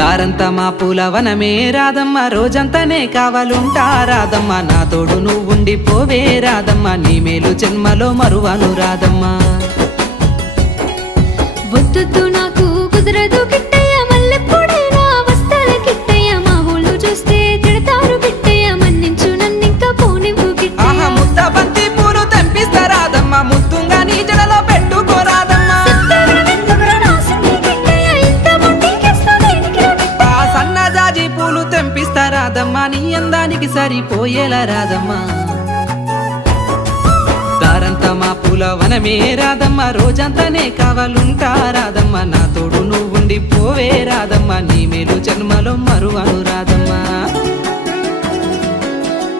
దారంతా మా పూలవనమే రాధమ్మ, రోజంతానే కావాలుంటా రాధమ్మ, నా తోడు నువ్వుండి పోవే రాధమ్మ, నీ మేలు జన్మలో మరువను రాధమ్మ. వద్దు నాకు కుదరదు కిట్టయ్య, మల్లెప్పుడైనా వస్తాల కిట్టయ్య, మా ఊళ్ళు చూస్తే తిడతారు కిట్టయ్య, మన్నించు నన్నింకా పోనివ్వు కిట్టయ్య. ముద్ద బంతి పూలు తెంపిస్తా రాధమ్మ, ముద్దుంగా నీ జడలో పెట్టుకో రాధమ్మ. సన్నజాజి పూలు తెంపిస్తా రాధమ్మ, నీ అందానికి సరిపోయేలా రాధమ్మ. దారంతా మా పూలవనమే రాధమ్మ, రోజంతానే కావాలుంటా రాధమ్మ, నా తోడు నువ్వుండి పోవే రాధమ్మ, నీ మేలు జన్మలో మరువను రాధమ్మ.